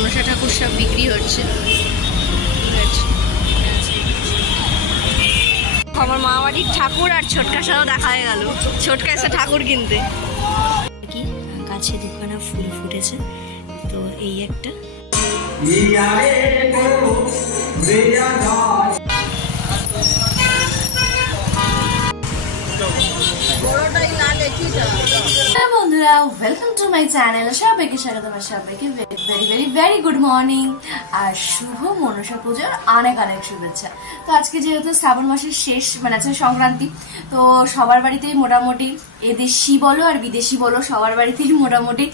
মনসা ঠাকুর সব বিক্রি হচ্ছে। আমার মামাবাড়ির ঠাকুর আর ছোটকার সাথেও দেখা হয়ে গেল। ছোটকা এসে ঠাকুর কিনতে কি গাছে দুখানা ফুল ফুটেছে, তো এই একটা বন্ধুরা, ওয়েলকাম টু মাই চ্যানেল। সবাইকে স্বাগত, সবাইকে very very very good morning আর শুভ মনসা পুজোর অনেক অনেক শুভেচ্ছা। তো আজকে যেহেতু শ্রাবণ মাসের শেষ, মানে আছে সংক্রান্তি, তো সবার বাড়িতেই মোটামুটি এদেশি বলো আর বিদেশি বলো সবার বাড়িতেই মোটামুটি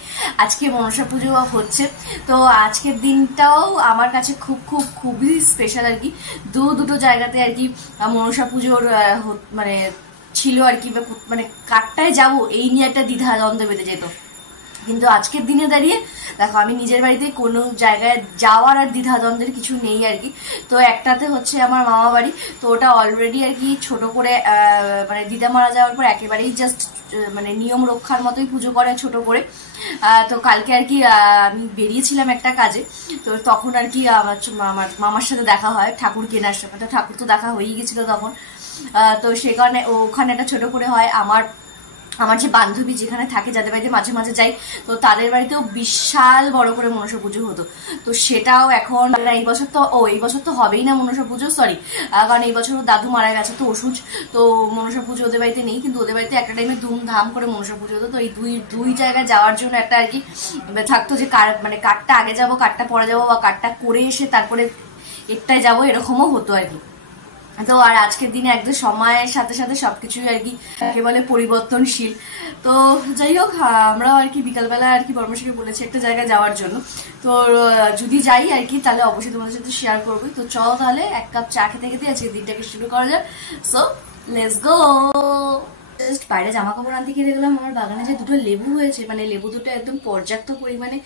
আজকে মনসা পুজো হচ্ছে। তো আজকের দিনটাও আমার কাছে খুবই স্পেশাল আর কি। দুটো জায়গাতে আর কি মনসা পুজোর মানে ছিল আর কি, মানে কাটটায় যাবো এই নিয়ে একটা দ্বিধা দ্বন্দ্ব বেঁধে যেত। কিন্তু আজকের দিনে দাঁড়িয়ে দেখো আমি নিজের বাড়িতে কোনো জায়গায় যাওয়ার আর দ্বিধা দ্বন্দ্বের কিছু নেই আর কি। তো একটাতে হচ্ছে আমার মামা বাড়ি, তো ওটা অলরেডি আর কি ছোট করে মানে দিদা মারা যাওয়ার পর একেবারেই জাস্ট মানে নিয়ম রক্ষার মতোই পুজো করে ছোট করে। তো কালকে আর কি আমি বেরিয়েছিলাম একটা কাজে, তো তখন আর কি আমার মামার সাথে দেখা হয় ঠাকুর কেনার সময়। তো ঠাকুর তো দেখা হয়েই গেছিল তখন। তো সে কারণে ওখানে একটা ছোট করে হয়। আমার যে বান্ধবী যেখানে থাকে, যাদের বাড়িতে মাঝে মাঝে যাই, তো তাদের বাড়িতেও বিশাল বড় করে মনসা পুজো হতো। তো সেটাও এখন এই বছর তো হবেই না মনসা পুজো, সরি, কারণ এই বছর দাদু মারা গেছে তো অসুচ, তো মনসা পুজো ওদের বাড়িতে নেই। কিন্তু ওদের বাড়িতে একটা টাইমে ধুমধাম করে মনসা পুজো হতো। তো এই দুই জায়গায় যাওয়ার জন্য একটা আর কি থাকতো যে মানে কারটা আগে যাবো, কারটা পরে যাবো, বা কারটা করে এসে তারপরে একটাই যাবো, এরকমও হতো আর কি। তো আর আজকের দিনে একদম সময়ের সাথে সাথে সবকিছুই আর কি বলে পরিবর্তনশীল। তো যাই হোক, আমরাও আর কি বিকালবেলা আর কি বর্মশাকে বলেছি একটা জায়গায় যাওয়ার জন্য। তো যদি যাই আর কি তাহলে অবশ্যই তোমাদের সাথে শেয়ার করবোই। তো চলো তাহলে এক কাপ চা খেতে খেতে আজকে দিনটাকে শুরু করা যাক। So let's go. জাস্ট বাইরে জামা কাপড় আনতে গিয়ে দেখলাম আমার বাগানে যে দুটো লেবু হয়েছে, মানে লেবু দুটো একদম পর্যাপ্ত পরিমাণে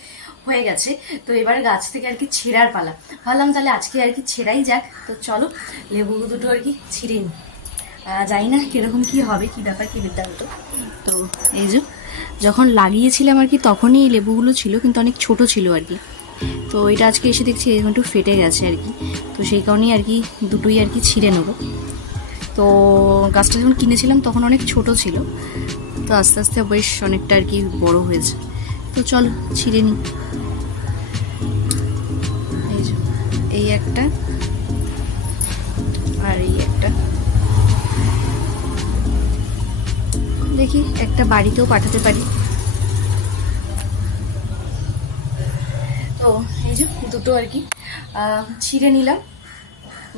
হয়ে গেছে। তো এবারে গাছ থেকে আর কি ছেঁড়ার পালা, ভাবলাম তাহলে আজকে আর কি ছেঁড়াই যাক। তো চলো লেবু দুটো আর কি ছিঁড়ে নি। জানি না কিরকম কি হবে, কি ব্যাপার কি বৃত্তান্ত। তো এই যে যখন লাগিয়েছিলাম আর কি তখনই এই লেবুগুলো ছিল, কিন্তু অনেক ছোট ছিল আর কি। তো এটা আজকে এসে দেখছি এরকম একটু ফেটে গেছে আর কি। তো সেই কারণেই আর কি দুটোই আর কি ছিঁড়ে নেবো। তো গাছটা যখন কিনেছিলাম তখন অনেক ছোট ছিল, তো আস্তে আস্তে বেশ অনেকটা আর কি বড় হয়েছে। তো চলো ছিঁড়ে নিই। এই একটা আর এই একটা, দেখি একটা বাড়িতেও পাঠাতে পারি। তো এই যে দুটো আর কি ছিঁড়ে নিলাম।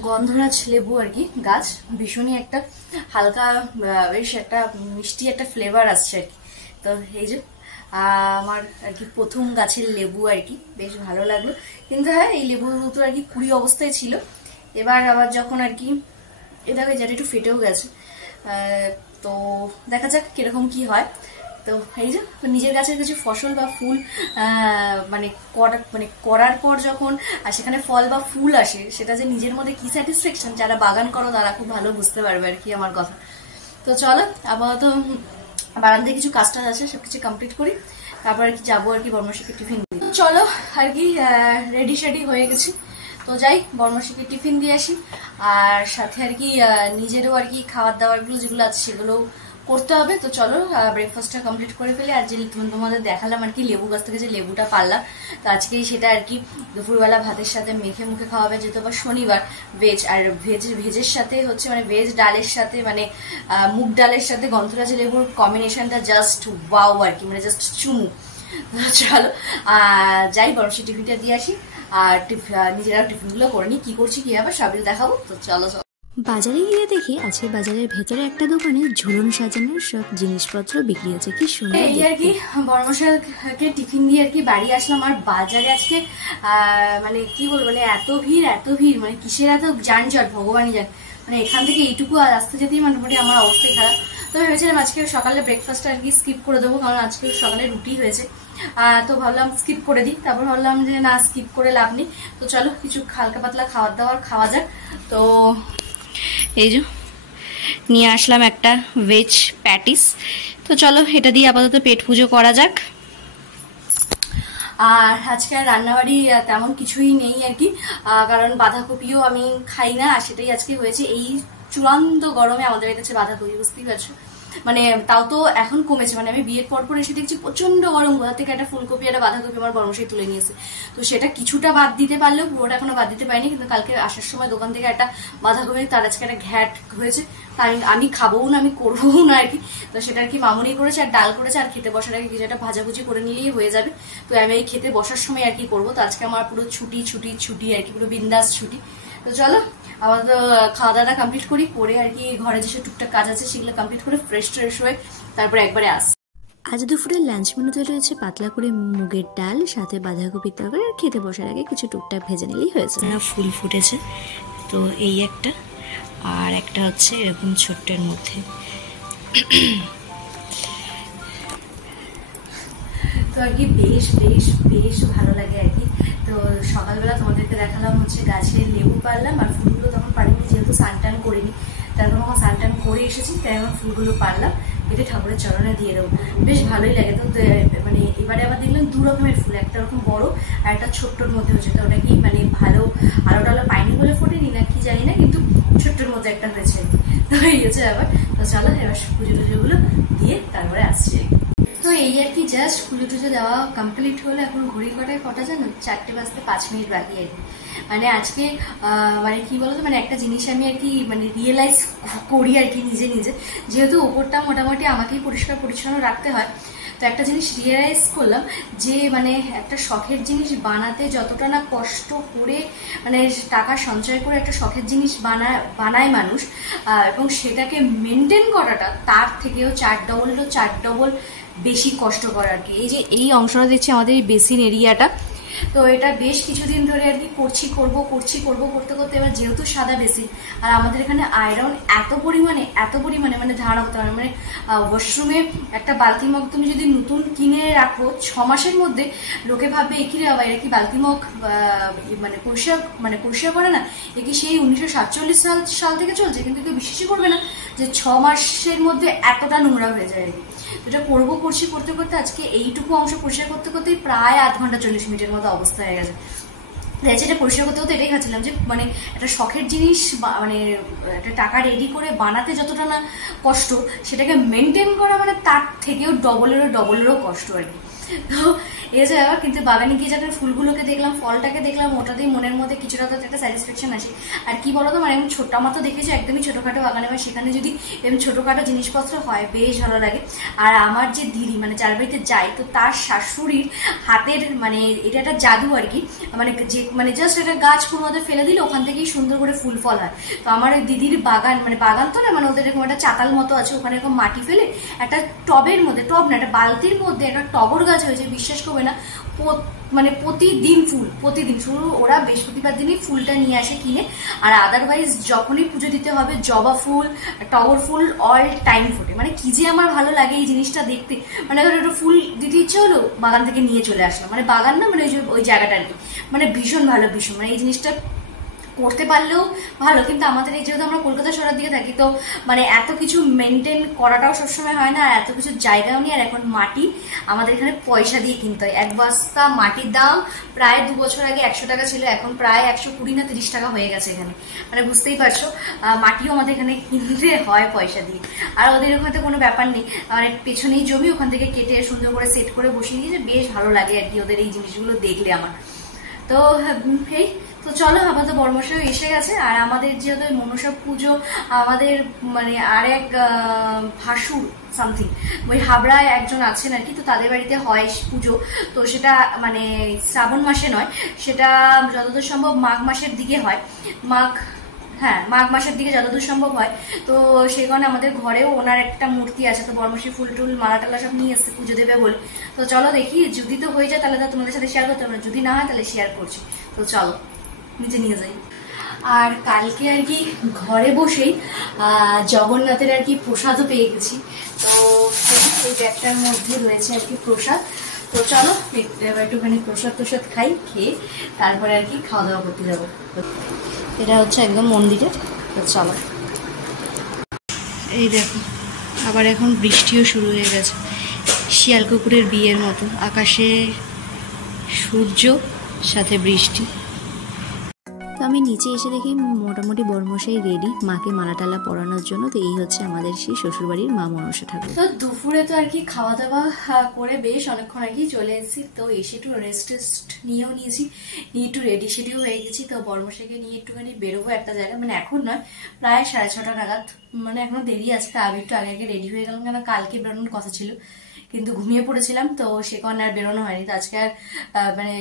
গন্ধরাজ লেবু আর কি গাছ, ভীষণই একটা হালকা বেশ একটা মিষ্টি একটা ফ্লেভার আসছে আর কি। তো এই যে আমার আর কি প্রথম গাছের লেবু আর কি, বেশ ভালো লাগলো। কিন্তু হ্যাঁ, এই লেবু দুটো আর কি কুড়ি অবস্থায় ছিল। এবার আবার যখন আর কি এটা যেটা একটু ফেটেও গেছে, তো দেখা যাক কিরকম কি হয়। তো এই যে নিজের গাছের কিছু ফসল বা ফুল মানে করার পর যখন সেখানে ফল বা ফুল আসে, সেটা যে নিজের মধ্যে কি স্যাটিসফ্যাকশন, যারা বাগান করো তারা খুব ভালো বুঝতে পারবে আর কি আমার কথা। তো চলো আপাতত বারান্দায় কিছু কাজ টাজ আছে, সবকিছু কমপ্লিট করি, তারপর আর কি যাবো আর কি বর্মশাকে টিফিন দিই। চলো আর কি রেডি শেডি হয়ে গেছি, তো যাই বর্মশাকে টিফিন দিয়ে আসি। আর সাথে আর কি নিজেরও আর কি খাবার দাবারগুলো যেগুলো আছে সেগুলো করতে হবে। তো চলো ব্রেকফাস্টটা কমপ্লিট করে ফেলে। আর যে তোমাদের দেখালাম আর কি লেবু গাছ থেকে যে লেবুটা পারলাম, তো আজকেই সেটা আর কি দুপুরবেলা ভাতের সাথে মেখে মুখে খাওয়াবে, যেহেতু আবার শনিবার ভেজ। আর ভেজের সাথে হচ্ছে মানে ভেজ ডালের সাথে মানে মুগ ডালের সাথে গন্ধরাজ লেবুর কম্বিনেশনটা জাস্ট ওয়াও আর কি, মানে জাস্ট চুমু। চলো যাই বর্মশার টিফিনটা দিয়ে আসি, আর নিজেরা টিফিনগুলো করে নিই। কি করছি কি হবে সবই দেখাবো। তো চলো বাজারে গিয়ে দেখি আছে বাজারের ভেতরে একটা দোকানে ঝুলন সাজানোর সব জিনিসপত্র বিক্রি হচ্ছে। কি সুন্দর। এই আর কি বর্মশাকে টিফিন দিয়ে আর কি বাড়ি আসলাম। আর বাজারে আজকে মানে কি বলবো, মানে এত ভিড়, মানে কিসের এত যানজট ভগবানই জান। মানে এখান থেকে এইটুকু আসতে যেতেই মোটামুটি আমার অবস্থাই খারাপ। তো ভেবেছিলাম আজকে সকালে ব্রেকফাস্ট আর কি স্কিপ করে দেবো, কারণ আজকে সকালে রুটি হয়েছে। তো ভাবলাম স্কিপ করে দিই, তারপর ভাবলাম যে না স্কিপ করে লাভ নেই। তো চলো কিছু হালকা পাতলা খাবার দাবার খাওয়া যাক। তো এই যে নিয়ে আসলাম একটা ভেজ প্যাটিস। তো চলো এটা দিয়ে আপাতত পেট পুজো করা যাক। আর আজকে আর রান্নাবাড়ি তেমন কিছুই নেই আর কি, কারণ বাঁধাকপিও আমি খাই না, আর সেটাই আজকে হয়েছে। এই চূড়ান্ত গরমে আমাদের কাছে বাঁধাকপি, বুঝতেই পারছো, মানে তাও তো এখন কমেছে, মানে আমি বিয়ের পর এসে দেখছি প্রচন্ড গরম, কোথা থেকে একটা ফুলকপি একটা বাঁধাকপি আমার বর্মশাই তুলে নিয়েছে। তো সেটা কিছুটা বাদ দিতে পারলেও পুরোটা এখনো বাদ দিতে পারিনি, কিন্তু কালকে আসার সময় দোকান থেকে একটা বাঁধাকপি, তার আজকে একটা ঘ্যাট হয়েছে, আমি খাবোও না, আমি করবোও না আর কি। তো সেটা আর কি মামুনি করেছে, আর ডাল করেছে, আর খেতে বসার আগে কিছু একটা ভাজাভুজি করে নিলেই হয়ে যাবে। তো আমি এই খেতে বসার সময় আর কি করবো। তো আজকে আমার পুরো ছুটি ছুটি ছুটি আর কি, পুরো বিন্দাস ছুটি। তো চলো আবার তো খাওয়া দাওয়া কমপ্লিট করি, করে আর কি ঘরে যেসব টুকটাক কাজ আছে সেগুলো কমপ্লিট করে ফ্রেশ ট্রেশ হয়ে তারপরে একবারে আস। আজ দুপুরের লাঞ্চ মেনুতে রয়েছে পাতলা করে মুগের ডাল, সাথে বাঁধাকপির তরকারি, আর খেতে বসার আগে কিছু টুকটাক ভেজে নিলেই হয়েছে। ফুল ফুটেছে, তো এই একটা, আর একটা হচ্ছে এরকম ছোট্টের মধ্যে। তো আর কি বেশ বেশ বেশ ভালো লাগে আর কি। তো সকালবেলা তোমাদেরকে দেখালাম হচ্ছে গাছের লেবু পারলাম, আর ফুলগুলো তখন পারিনি, যেহেতু স্নান করিনি, তারপর যখন স্নান করে এসেছি তাই আমার ফুলগুলো পারলাম, এটা ঠাকুরের চরণে দিয়ে দেবো, বেশ ভালোই লাগে। তো মানে এবারে আবার দেখলাম দু রকমের ফুল, একটা রকম বড় আর একটা ছোট্টর মধ্যে হচ্ছে। তো ওটা কি মানে ভালো আলো টালো পাইনি বলে ফোটেনি না কি জানি না, কিন্তু ছোট্টর মধ্যে একটা হয়েছে। তো এই হচ্ছে আবার। তো চলো এবার পুজো টুজোগুলো দিয়ে তারপরে আসছি। তো এই আর কি জাস্ট পুজো টুজো দেওয়া কমপ্লিট হলো। এখন ঘড়ি কটা জানো, 4:05 বাকি আর কি। মানে আজকে মানে কি বলতো, মানে একটা জিনিস আমি আর কি মানে রিয়েলাইজ করি আর কি নিজে নিজে, যেহেতু ওপরটা মোটামুটি আমাকেই পরিষ্কার পরিচ্ছন্ন রাখতে হয়। তো একটা জিনিস রিয়েলাইজ করলাম যে মানে একটা শখের জিনিস বানাতে যতটা না কষ্ট করে মানে টাকা সঞ্চয় করে একটা শখের জিনিস বানায় মানুষ, এবং সেটাকে মেনটেন করাটা তার থেকেও 4 বেশি কষ্টকর আর কি। এই যে এই অংশটা দেখছি আমাদের এই বেসিন এরিয়াটা, তো এটা বেশ কিছুদিন ধরে আর কি করবো করতে করতে এবার যেহেতু সাদা বেসিন, আর আমাদের এখানে আয়রন এত পরিমাণে মানে ধারণা করতে পারে, মানে ওয়াশরুমে একটা বালতি মগ তুমি যদি নতুন কিনে রাখো 6 মাসের মধ্যে, লোকে ভাববে এ কি রে বাবা, এরা কি বালতি মগ মানে পরিষ্কার করে না, এ কি সেই 1947 সাল থেকে চলছে, কিন্তু কেউ বিশ্বাসই করবে না যে 6 মাসের মধ্যে এতটা নোংরা হয়ে যায় আর কি। এটা করতে করতে আজকে এইটুকু অংশ পরিষ্কার করতে করতেই প্রায় 8 ঘন্টা 40 মিনিটের মতো অবস্থা হয়ে গেছে। এটা পরিষ্কার করতে হতে এটাই খাচ্ছিলাম যে মানে একটা শখের জিনিস মানে একটা টাকা রেডি করে বানাতে যতটা না কষ্ট, সেটাকে মেনটেন করা মানে তার থেকেও ডবলেরও কষ্ট আর কি। তো এই যে আবার কিন্তু বাগানে গিয়ে যখন ফুলগুলোকে দেখলাম, ফলটাকে দেখলাম, ওটাতেই মনের মধ্যে কিছুটা তো একটা স্যাটিসফ্যাকশন আসে। আর কি বলতো, মানে আমি ছোট্ট, আমার তো দেখেছি একদমই ছোটখাটো বাগানে, বা সেখানে যদি এরকম ছোটখাটো জিনিসপত্র হয় বেশ ভালো লাগে। আর আমার যে দিদি মানে যার বাড়িতে যাই, তো তার শাশুড়ির হাতের মানে এটা একটা জাদু আর কি, মানে জাস্ট একটা গাছ কোনো মধ্যে ফেলে দিলে ওখান থেকেই সুন্দর করে ফুল ফল হয়। তো আমার ওই দিদির বাগান, মানে বাগান তো না, মানে ওদের এরকম একটা চাতাল মতো আছে, ওখানে এরকম মাটি ফেলে একটা টবের মধ্যে, টব না একটা বালতির মধ্যে একটা টগর গাছ হয়েছে, বিশ্বাস করবে না, মানে প্রতিদিন শুধু ওরা বৃহস্পতিবার দিনই ফুলটা নিয়ে আসে কিনে, আর আদারওয়াইজ যখনই পুজো দিতে হবে জবা ফুল টগর ফুল অল টাইম ফোটে। মানে কি যে আমার ভালো লাগে এই জিনিসটা দেখতে, মানে ধরো একটু ফুল দিতে ইচ্ছে হলো, বাগান থেকে নিয়ে চলে আসলাম, মানে বাগান না মানে ওই জায়গাটা আর কি, মানে ভীষণ ভালো, মানে এই জিনিসটা করতে পারলেও ভালো। কিন্তু আমাদের এই যেহেতু আমরা কলকাতা শহরের দিকে থাকি, তো মানে এত কিছু মেনটেন করাটাও সবসময় হয় না, আর এত কিছু জায়গাও নেই। আর এখন মাটি আমাদের এখানে পয়সা দিয়ে কিনতে হয়। 1 বস্তা মাটির দাম প্রায় 2 বছর আগে 100 টাকা ছিল, এখন প্রায় 120 না 30 টাকা হয়ে গেছে এখানে। মানে বুঝতেই পারছো, মাটিও আমাদের এখানে কিনতে হয় পয়সা দিয়ে। আর ওদের ওখানে কোনো ব্যাপার নেই, মানে পেছনেই জমি, ওখান থেকে কেটে সুন্দর করে সেট করে বসিয়ে দিয়েছে, বেশ ভালো লাগে আর কি ওদের এই জিনিসগুলো দেখলে আমার। তো এই তো চলো, আমাদের বড়মশাই এসে গেছে। আর আমাদের যেহেতু মনসা পুজো আমাদের মানে আরেক ভাসুর সামথিং ওই হাবড়ায় একজন আছেন আর কি, তো তাদের বাড়িতে হয় পুজো। তো সেটা মানে শ্রাবণ মাসে নয়, সেটা যতদূর সম্ভব মাঘ মাসের দিকে হয়, মাঘ মাসের দিকে যতদূর সম্ভব হয়। তো সেই কারণে আমাদের ঘরেও ওনার একটা মূর্তি আছে, তো বর্মশী ফুল টুল মালা টালা সব নিয়ে এসছে পুজো দেবে বলে। তো চলো দেখি, যদি তো হয়ে যায় তাহলে তো তোমাদের সাথে শেয়ার করতে হবে, যদি না হয় তাহলে শেয়ার করছি। তো চলো নিচে নিয়ে যাই। আর কালকে আর কি ঘরে বসেই জগন্নাথের আর কি প্রসাদও পেয়ে গেছি। তো এই ব্যাগটার মধ্যে রয়েছে আর কি প্রসাদ। তো চলো একটুখানি প্রসাদ খাই, খেয়ে তারপরে আর কি খাওয়া দাওয়া করতে যাবো। এটা হচ্ছে একদম মন্দিরের। তো চলো, এই দেখো আবার এখন বৃষ্টিও শুরু হয়ে গেছে, শিয়াল কুকুরের বিয়ের মতো, আকাশে সূর্য সাথে বৃষ্টি। তো আমি নিচে এসে দেখি মোটামুটি বড়মশাই রেডি মাকে মালা টালা পরানোর জন্য। তো এই হচ্ছে আমাদের সেই শ্বশুরবাড়ির মা মনসা ঠাকুর। তো দুপুরে তো আর কি খাওয়া দাওয়া করে বেশ অনেকক্ষণ আর কি চলে এসেছি। তো এসে একটু রেস্ট নিয়েও নিয়েছি, নিয়ে একটু রেডি সেডিও হয়ে গেছি। তো বড়মশাইকে নিয়ে একটুখানি বেরোবো একটা জায়গায়, মানে এখন নয়, প্রায় 6:30 নাগাদ, মানে এখনো দেরি আছে। আমি একটু আগে আগে রেডি হয়ে গেলাম, কেন কালকে বেরোনোর কথা ছিল কিন্তু ঘুমিয়ে পড়েছিলাম, তো সে কারণে আর বেরোনো হয়নি। তো আজকে আর মানে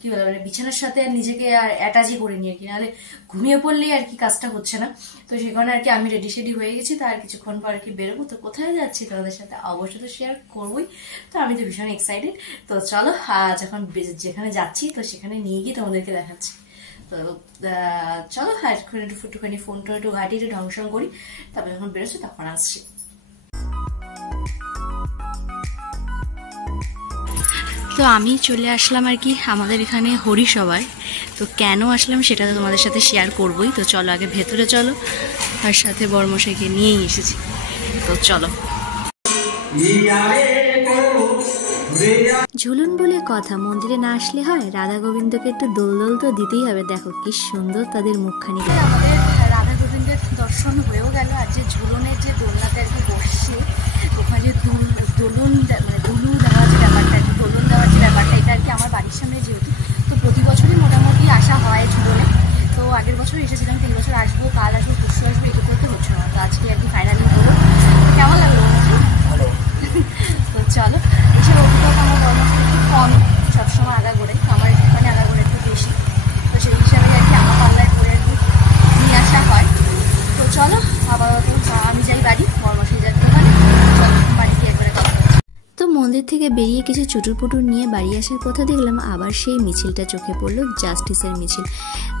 কি বলে, মানে বিছানার সাথে আর নিজেকে আর অ্যাটাচই করিনি আর কি, নাহলে ঘুমিয়ে পড়লেই আর কি কাজটা হচ্ছে না। তো সে কারণে আর কি আমি রেডি সেডি হয়ে গেছি। তো আর কিছুক্ষণ পর আর কি বেরোবো। তো কোথায় যাচ্ছি তোমাদের সাথে অবশ্যই তো শেয়ার করবোই। তো আমি তো ভীষণ এক্সাইটেড। তো চলো যখন যেখানে যাচ্ছি তো সেখানে নিয়ে গিয়ে তোমাদেরকে দেখাচ্ছি। তো চলো একটুখানি ফোনটা একটু ঘাটিয়ে একটু ঢংসং করি, তারপর যখন বেরোচ্ছি তখন আসছি। তো আমি চলে আসলাম আর কি আমাদের এখানে হরিসভায়। তো কেন আসলাম সেটা তো তোমাদের সাথে শেয়ার করবোই। তো চলো আগে ভেতরে চলো, তার সাথে বড়মশাইকে নিয়েই এসেছি। তো চলো। ঝুলন বলে কথা, মন্দিরে না আসলে হয়? রাধা গোবিন্দকে একটু দোল তো দিতেই হবে। দেখো কি সুন্দর তাদের মুখখানি। আমাদের রাধা গোবিন্দের দর্শন হয়েও গেল। আর যে ঝুলনের যে দোলনাতে আর কি বসছে, ওখানে যে দোলন মানে দুলু দেওয়া যে ব্যাপারটা আর কি, দোলন দেওয়ার যে ব্যাপারটা, এটা আর কি আমার বাড়ির সামনে যেহেতু, তো প্রতি বছরই মোটামুটি আসা হয় ঝুলনে। তো আগের বছর এসেছিলাম, 3 বছর আসবো, কাল আসবো, পরশু আসবো, এগুলো করতে হচ্ছে না। তো আজকে আর কি ফাইনালি হলো। কেমন লাগলো? তো চলো, এসব অভিজ্ঞতা আমার কর্মস্থল একটু কম, সবসময় আগাগোড়ে, আমার একটুখানি আগাগোড়ে একটু বেশি। তো সেই হিসাবে আর কি আমার পাল্লায় করে আর কি নিয়ে আসা হয়। তো চলো আপাতত আমি যাই বাড়ি, বড়মশাই যার দোকানে। চলো বাড়ি গিয়ে একবারে কথা হচ্ছে। তো মন্দির থেকে বেরিয়ে কিছু চুটুর পুটুর নিয়ে বাড়ি আসার কথা দেখলাম আবার সেই মিছিলটা চোখে পড়লো, জাস্টিসের মিছিল।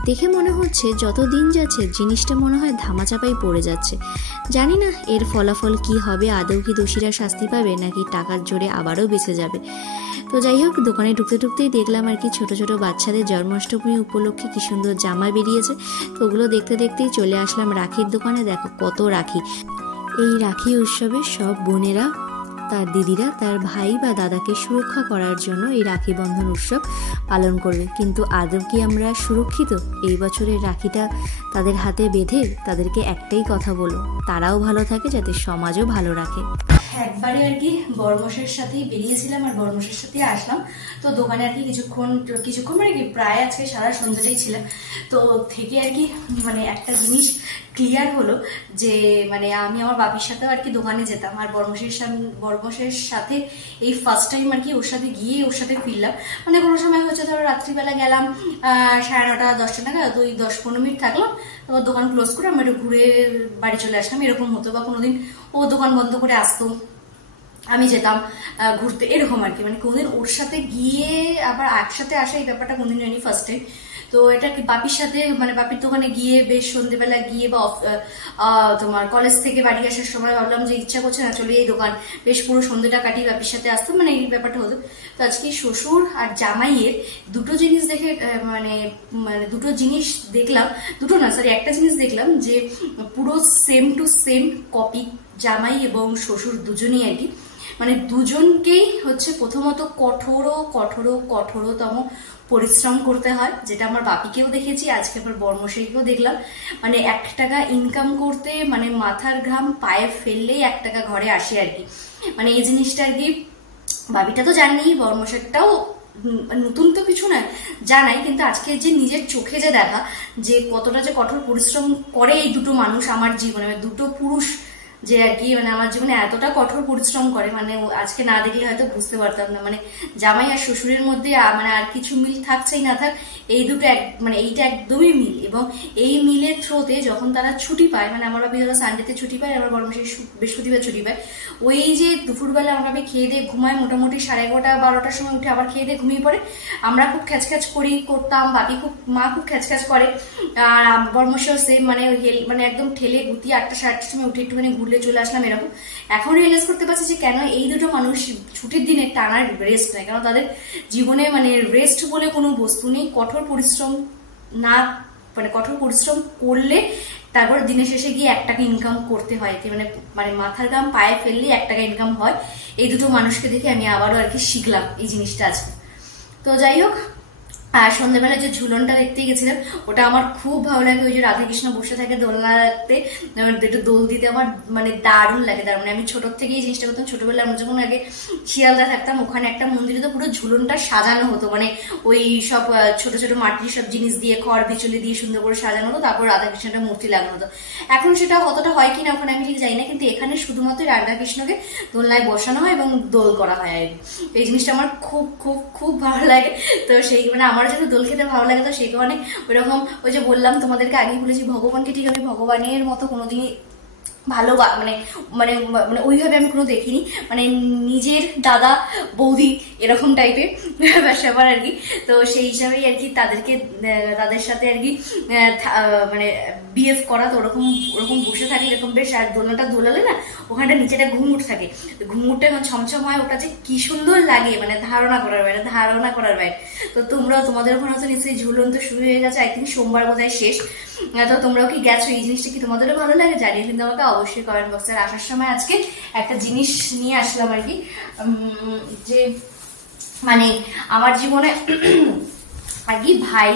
দেখে মনে হচ্ছে যত দিন যাচ্ছে জিনিসটা মনে হয় ধামাচাপাই পড়ে যাচ্ছে। জানি না এর ফলাফল কি হবে, আদৌ কি দোষীরা শাস্তি পাবে নাকি টাকার জোরে আবারও বেঁচে যাবে। তো যাই হোক, দোকানে ঢুকতে ঢুকতেই দেখলাম আর কি ছোট ছোট বাচ্চাদের জন্মাষ্টমী উপলক্ষে কি সুন্দর জামা বেরিয়েছে। তো ওগুলো দেখতে দেখতেই চলে আসলাম রাখির দোকানে। দেখো কত রাখি। এই রাখি উৎসবে সব বোনেরা তার দিদিরা তার ভাই বা দাদাকে সুরক্ষা করার জন্য এই রাখি বন্ধন উৎসব পালন করবে। কিন্তু আদৌ কি আমরা সুরক্ষিত? এই বছরের রাখিটা তাদের হাতে বেঁধে তাদেরকে একটাই কথা বলো, তারাও ভালো থাকে যাতে সমাজও ভালো রাখে। একবারে আর কি বড়মশাইয়ের সাথেই বেরিয়েছিলাম আর বড়মশাইয়ের সাথেই আসলাম। তো দোকানে আর কি কিছুক্ষণ মানে কি প্রায় আজকে সারা সন্ধ্যাটাই ছিলাম। তো থেকে আর কি মানে একটা জিনিস ক্লিয়ার হলো যে মানে আমি আমার বাপির সাথেও আর কি দোকানে যেতাম, আর বড়মশাইয়ের সাথে এই ফার্স্ট টাইম আর কি ওর সাথে গিয়ে ওর সাথে ফিরলাম। মানে কোনো সময় হচ্ছে ধরো রাত্রিবেলা গেলাম 9:30 10টা নাগাদ, ওই 10-15 মিনিট থাকলাম, তারপর দোকান ক্লোজ করে আমরা একটু ঘুরে বাড়ি চলে আসলাম, এরকম হতো। বা কোনোদিন ও দোকান বন্ধ করে আসতো, আমি যেতাম ঘুরতে, এরকম আর কি। মানে কোনদিন ওর সাথে গিয়ে আবার একসাথে আসা এই ব্যাপারটা কোনদিন হয়নি, ফার্স্ট টাইম। তো এটা কি বাপির সাথে মানে বাপির দোকানে গিয়ে বেশ সন্ধ্যেবেলা গিয়ে বা তোমার কলেজ থেকে বাড়ি আসার সময় ভাবলাম যে ইচ্ছা করছে না, চলে এই দোকান, বেশ পুরো সন্ধ্যেটা কাটিয়ে বাপির সাথে আসতাম, মানে এই ব্যাপারটা হতো। তো আজকে শ্বশুর আর জামাইয়ের দুটো জিনিস দেখে মানে দুটো জিনিস দেখলাম, দুটো না সরি একটা জিনিস দেখলাম যে পুরো সেম টু সেম কপি জামাই এবং শ্বশুর দুজনেই আর কি। মানে দুজনকেই হচ্ছে প্রথমত কঠোরতম পরিশ্রম করতে হয়, যেটা আমার বাপিকেও দেখেছি, আজকে আবার বড়মশাইকেও দেখলাম। মানে 1 টাকা ইনকাম করতে মানে মাথার ঘাম পায়ে ফেললেই 1 টাকা ঘরে আসে আর কি। মানে এই জিনিসটা আর কি বাপিটা তো জানি, বড়মশাইটাও নতুন তো কিছু না জানাই, কিন্তু আজকে যে নিজের চোখে যে দেখা যে কতটা যে কঠোর পরিশ্রম করে এই দুটো মানুষ আমার জীবনে, দুটো পুরুষ যে আর কি মানে আমার জীবনে এতটা কঠোর পরিশ্রম করে, মানে আজকে না দেখলে হয়তো বুঝতে পারতাম না। মানে জামাই আর শ্বশুরের মধ্যে মানে আর কিছু মিল থাকছেই না থাক, এই দুটো মানে এইটা একদমই মিল। এবং এই মিলের থ্রোতে যখন তারা ছুটি পায়, মানে আমার বাবি ধরো সানডেতে ছুটি পায়, আমার বড়মশাই বৃহস্পতিবার ছুটি পায়, ওই যে দুপুরবেলা আমার বাবি খেয়ে দিয়ে ঘুমায়, মোটামুটি 11:30-12টার সময় উঠে আবার খেয়ে দিয়ে ঘুমিয়ে পড়ে। আমরা খুব খ্যাচখ্যাচ করতাম, বাপি মা খুব খ্যাচখ্যাচ করে, আর বড়মশাইও সেম, মানে একদম ঠেলে গুতিয়ে 8টা-8:30টার সময় উঠে একটুখানি ঘুরলে চলে আসলাম এরকম। এখন রিয়েলাইজ করতে পারছি যে কেন এই দুটো মানুষ ছুটির দিনে টানার রেস্ট নেয়, কেন তাদের জীবনে মানে রেস্ট বলে কোনো বস্তু নেই। কঠোর পরিশ্রম না মানে কঠোর পরিশ্রম করলে তারপর দিনের শেষে গিয়ে 1 টাকা ইনকাম করতে হয়, মানে মাথার ঘাম পায়ে ফেললে 1 টাকা ইনকাম হয়। এই দুটো মানুষকে দেখে আমি আবারও আর কি শিখলাম এই জিনিসটা আজকে। তো তো যাই হোক, আর সন্ধ্যাবেলা যে ঝুলনটা দেখতে গেছিলাম ওটা আমার খুব ভালো লাগে। ওই যে রাধাকৃষ্ণ বসে থাকে দোলনাতে, একটু দোল দিতে আমার মানে দারুণ লাগে। তার মানে আমি ছোট থেকে এই জিনিসটা করতাম। ছোটবেলায় আমরা যখন আগে শিয়ালদা থাকতাম, ওখানে একটা মন্দিরে তো পুরো ঝুলনটা সাজানো হতো, মানে ওই সব ছোট ছোট মাটির সব জিনিস দিয়ে, খড় বিচুলি দিয়ে সুন্দর করে সাজানো হতো, তারপর রাধাকৃষ্ণটা মূর্তি লাগানো হতো। এখন সেটা কতটা হয় কিনা ওখানে আমি ঠিক জানি না, কিন্তু এখানে শুধুমাত্র রাধাকৃষ্ণকে দোলনায় বসানো হয় এবং দোল করা হয় আর এই জিনিসটা আমার খুব খুব খুব ভালো লাগে। তো সেই মানে আমার যদি দোল খেতে ভালো লাগে, তো সেই কারণে ওইরকম ওই যে বললাম তোমাদেরকে আগেই বলেছি, ভগবানকে ঠিক আমি ভগবানের মতো কোনোদিনই ভালো মানে মানে মানে ওইভাবে আমি কোনো দেখিনি, মানে নিজের দাদা বৌদি এরকম টাইপের ব্যাপার আর কি। তো সেই হিসাবেই আর কি তাদের সাথে আর কি মানে বিহেভ করা। তো ওরকম বসে থাকে এরকম বেশ, আর দোলনাটা দোলালে না ওখানটা নিচেটা ঘুঙুর থাকে, ঘুঙুরটা এখন ছমছম হয়, ওটা যে কি সুন্দর লাগে মানে ধারণা করার বাইরে। তো তোমাদের ওখানে তো নিশ্চয়ই ঝুলন তো শুরু হয়ে গেছে, আই থিঙ্ক সোমবার বোধহয় শেষ। তো তোমরাও কি গেছো? এই জিনিসটা কি তোমাদেরও ভালো লাগে জানিয়ে কিন্তু আমাকে অবশ্যই কমেন্ট বক্সে। আসার সময় আজকে একটা জিনিস নিয়ে আসলাম আর কি, যে মানে আমার জীবনে আর কি ভাই,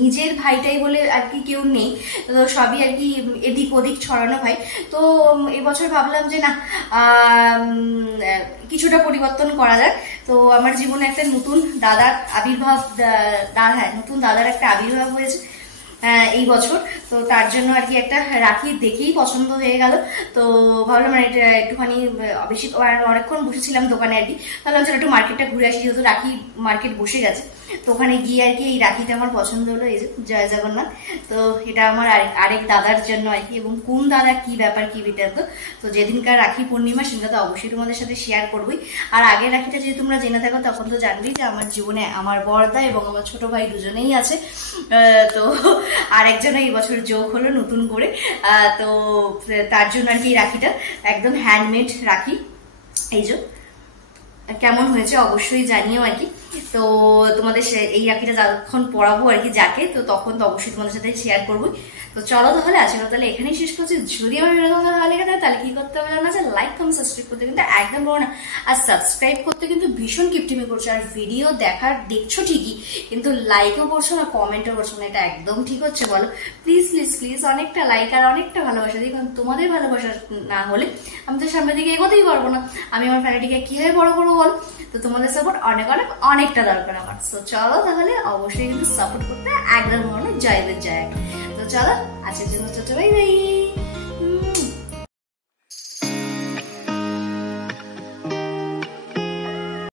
নিজের ভাইটাই বলে আর কি কেউ নেই, তো সবই আর কি এদিক ওদিক ছড়ানো ভাই। তো এবছর ভাবলাম যে না কিছুটা পরিবর্তন করা যাক। তো আমার জীবনে একটা নতুন দাদার আবির্ভাব, নতুন দাদার একটা আবির্ভাব হয়েছে এই বছর। তো তার জন্য আর কি একটা রাখি দেখেই পছন্দ হয়ে গেল। তো ভাবলাম মানে এটা একটুখানি বেশি অনেকক্ষণ বসেছিলাম দোকানে আর কি, তাহলে একটু মার্কেটটা ঘুরে আসি, যেহেতু রাখি মার্কেট বসে গেছে। তো ওখানে গিয়ে আর কি এই রাখিটা আমার পছন্দ হলো, এই যে জয় জগন্নাথ। তো এটা আমার আরেক দাদার জন্য আর কি, এবং কোন দাদা কি ব্যাপার কি বৃত্তান্ত, তো যেদিনকার রাখি পূর্ণিমা সেটা তো অবশ্যই তোমাদের সাথে শেয়ার করবোই। আর আগের রাখিটা যদি তোমরা জেনে থাকো তখন তো জানবেই যে আমার জীবনে আমার বড়দা এবং আমার ছোট ভাই দুজনেই আছে। তো আরেকজন এই বছর যোগ হলো নতুন করে। তো তার জন্য আর কি এই রাখিটা একদম হ্যান্ডমেড রাখি। এই যে কেমন হয়েছে অবশ্যই জানিও আর কি। তো তোমাদের এই রাখিটা যখন পড়াবো আর কি যাকে, তো তখন তো অবশ্যই তোমাদের সাথে শেয়ার করবো। তো চলো তাহলে আজকে তাহলে এখানেই শেষ করছি। যদি আমার ভিডিও তোমাদের ভালো লেগে থাকে তাহলে কি করতে হবে জানা আছে, লাইক কমেন্ট সাবস্ক্রাইব করতে কিন্তু একদম বলো না। আর সাবস্ক্রাইব করতে কিন্তু ভীষণ কিপটিমি করছো, আর ভিডিও দেখছো ঠিকই কিন্তু লাইকও করছো না, কমেন্টও করছো না, এটা একদম ঠিক হচ্ছে বলো? প্লিজ প্লিজ প্লিজ অনেকটা লাইক আর অনেকটা ভালোবাসা দিই, কারণ তোমাদের ভালোবাসা না হলে আমি তো সামনের দিকে এগোতেই পারবো না। আমি আমার ফ্যামিলিকে কিভাবে বড় করবো বলো? তো তোমাদের সাপোর্ট অনেকটা দরকার আমার। তো চলো তাহলে অবশ্যই কিন্তু সাপোর্ট করতে একদম মনে জয়। তো চলো আজকের জন্য বাই বাই।